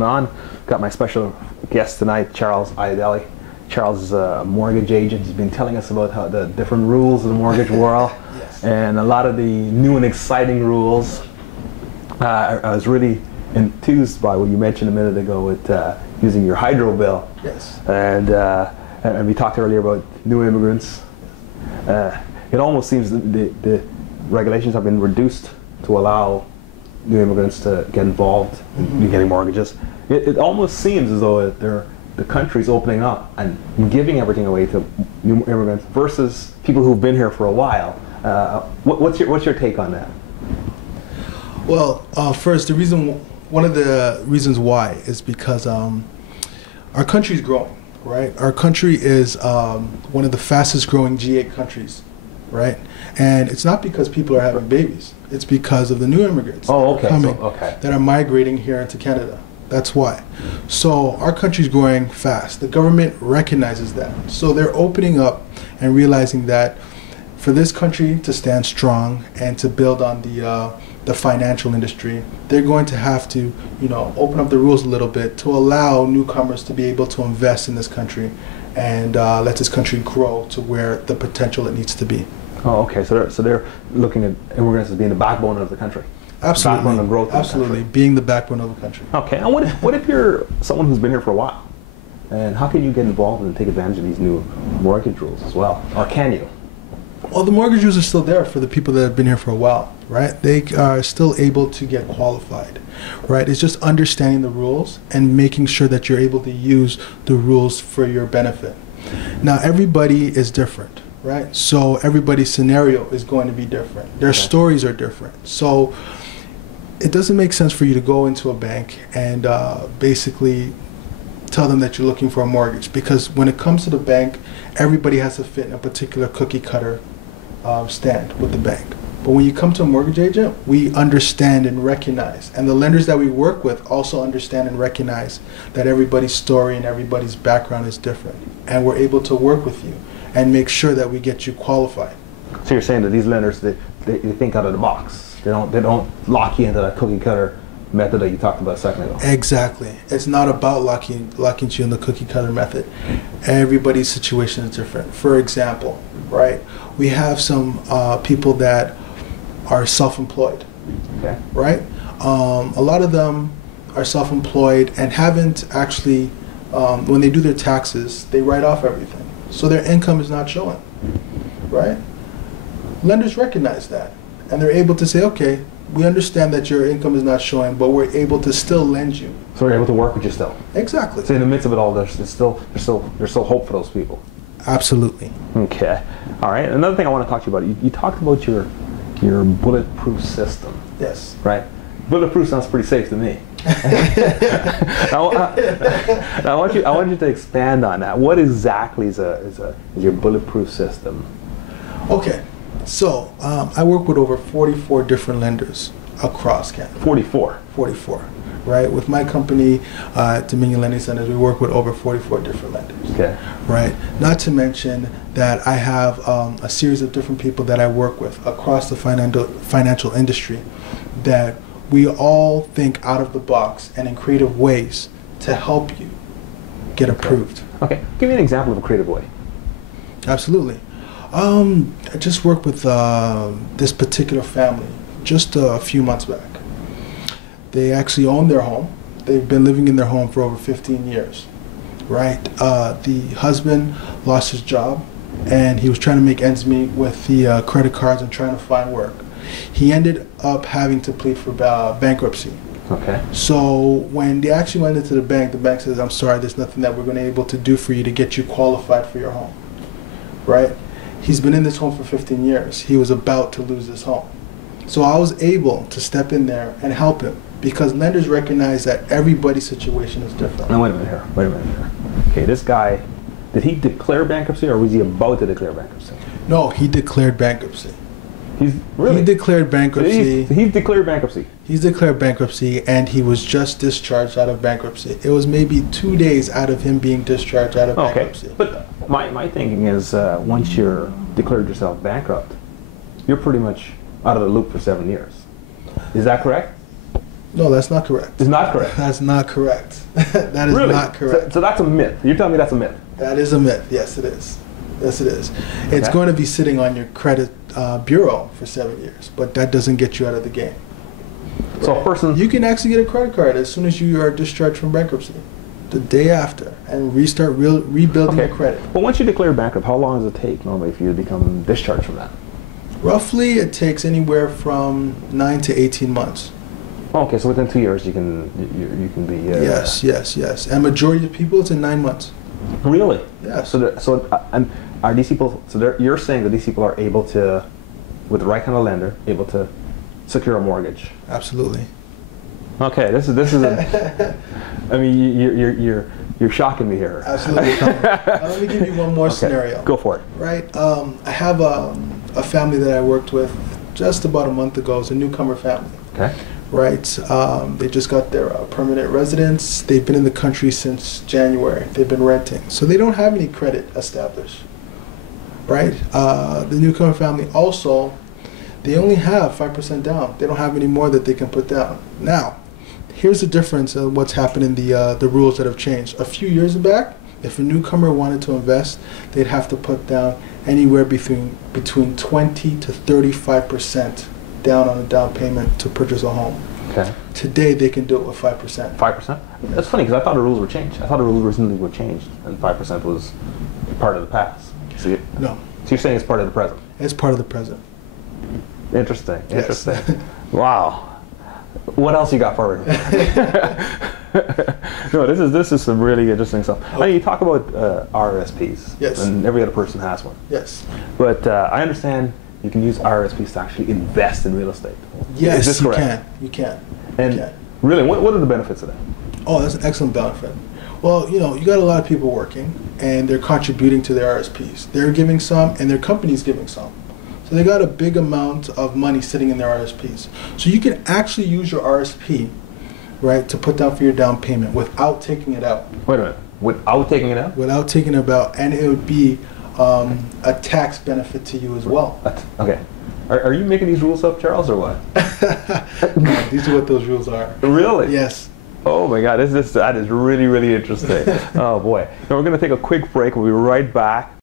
going on. Got my special guest tonight, Charles AYODELE. Charles is a mortgage agent. He's been telling us about how the different rules of the mortgage world, Yes. and a lot of the new and exciting rules. I was really enthused by what you mentioned a minute ago with using your hydro bill. Yes. And we talked earlier about new immigrants. It almost seems that the regulations have been reduced to allow new immigrants to get involved in getting mortgages. It almost seems as though the country's opening up and giving everything away to new immigrants versus people who've been here for a while. What's your take on that? Well, first, one of the reasons why is because our country is growing, right? Our country is one of the fastest growing G8 countries, right? And it's not because people are having babies. It's because of the new immigrants that are coming, that are migrating here into Canada. That's why. So our country's growing fast. The government recognizes that. So they're opening up and realizing that for this country to stand strong and to build on the financial industry, they're going to have to, open up the rules a little bit to allow newcomers to be able to invest in this country and let this country grow to where the potential it needs to be. Oh, okay. So they're looking at immigrants as being the backbone of the country. Absolutely. Backbone of growth. Absolutely, being the backbone of the country. Okay. And what if you're someone who's been here for a while, and how can you get involved and take advantage of these new mortgage rules as well, or can you? Well, the mortgage rules are still there for the people that have been here for a while, right? They are still able to get qualified, right? It's just understanding the rules and making sure that you're able to use the rules for your benefit. Now, everybody is different, right? So everybody's scenario is going to be different. Their stories are different. So it doesn't make sense for you to go into a bank and basically tell them that you're looking for a mortgage, because when it comes to the bank, everybody has to fit in a particular cookie cutter stand with the bank. But when you come to a mortgage agent, we understand and recognize, and the lenders that we work with also understand and recognize that everybody's story and everybody's background is different, and we're able to work with you and make sure that we get you qualified. So you're saying that these lenders, they think out of the box. They don't lock you into that cookie cutter method that you talked about a second ago. Exactly. It's not about locking you in the cookie cutter method. Everybody's situation is different. For example, right, we have some people that are self-employed, right? A lot of them are self-employed and haven't actually, when they do their taxes, they write off everything. So their income is not showing, right? Lenders recognize that, and they're able to say, okay, we understand that your income is not showing, but we're able to still lend you. So we're able to work with you still. Exactly. So in the midst of it all, there's still hope for those people. Absolutely. Okay. All right. Another thing I want to talk to you about. You talked about your bulletproof system. Yes. Right. Bulletproof sounds pretty safe to me. Now, I want you to expand on that. What exactly is your bulletproof system? Okay. So I work with over 44 different lenders across Canada. 44? 44, right? With my company, Dominion Lending Centers, we work with over 44 different lenders. Okay. Right? Not to mention that I have a series of different people that I work with across the financial industry that we all think out of the box and in creative ways to help you get approved. Okay. Give me an example of a creative way. Absolutely. I just worked with this particular family just a few months back. They actually own their home. They've been living in their home for over 15 years, right? The husband lost his job, and he was trying to make ends meet with the credit cards and trying to find work. He ended up having to plead for bankruptcy. Okay. So when they actually went into the bank says, I'm sorry, there's nothing that we're going to be able to do for you to get you qualified for your home, right? He's been in this home for 15 years. He was about to lose his home. So I was able to step in there and help him because lenders recognize that everybody's situation is different. Now wait a minute here. Okay, this guy, did he declare bankruptcy or was he about to declare bankruptcy? No, he declared bankruptcy. He declared bankruptcy. So he's declared bankruptcy. He's declared bankruptcy, and he was just discharged out of bankruptcy. It was maybe 2 days out of him being discharged out of bankruptcy. But my thinking is once you're declared yourself bankrupt, you're pretty much out of the loop for 7 years. Is that correct? No, that's not correct. It's not correct. That's not correct. That is Really? not correct. So that's a myth. You're telling me that's a myth? That is a myth. Yes, it is. Yes, it is. It's Okay. going to be sitting on your credit bureau for 7 years, but that doesn't get you out of the game. So a person... You can actually get a credit card as soon as you are discharged from bankruptcy, the day after, and restart rebuilding your credit. But once you declare bankrupt, how long does it take normally for you to become discharged from that? Roughly, it takes anywhere from 9 to 18 months. Okay, so within 2 years you can be... Yes. And majority of people, it's in 9 months. Really? Yes. And are these people... So you're saying that these people are able to, with the right kind of lender, able to secure a mortgage? Absolutely. Okay, this is I mean, you're shocking me here. Absolutely. Now, let me give you one more scenario. Go for it. Right. I have a family that I worked with just about a month ago. It's a newcomer family. Okay. Right. They just got their permanent residence. They've been in the country since January. They've been renting, so they don't have any credit established. Right. The newcomer family also, they only have 5% down. They don't have any more that they can put down. Now, here's the difference of what's happened in the rules that have changed. A few years back, if a newcomer wanted to invest, they'd have to put down anywhere between 20 to 35% down on a down payment to purchase a home. Okay. Today, they can do it with 5%. 5%? That's funny because I thought the rules were changed. I thought the rules recently were changed, and 5% was part of the past. No. So you're saying it's part of the present? It's part of the present. Interesting. Yes. Interesting. Wow. What else you got for me? No, this is some really interesting stuff. I mean, you talk about RRSPs. Yes. And every other person has one. Yes. But I understand you can use RRSPs to actually invest in real estate. Yes, Is this correct? You can. And you can. really, what are the benefits of that? Oh, that's an excellent benefit. Well, you got a lot of people working, and they're contributing to their RSPs. They're giving some, and their company's giving some. So they got a big amount of money sitting in their RSPs. So you can actually use your RSP, right, to put down for your down payment without taking it out. Wait a minute. Without taking it out? Without taking it out, and it would be a tax benefit to you as well. Okay. Are you making these rules up, Charles, or what? No, these are what those rules are. Really? Yes. Oh my God, that is really, really interesting. Oh boy. Now we're going to take a quick break. We'll be right back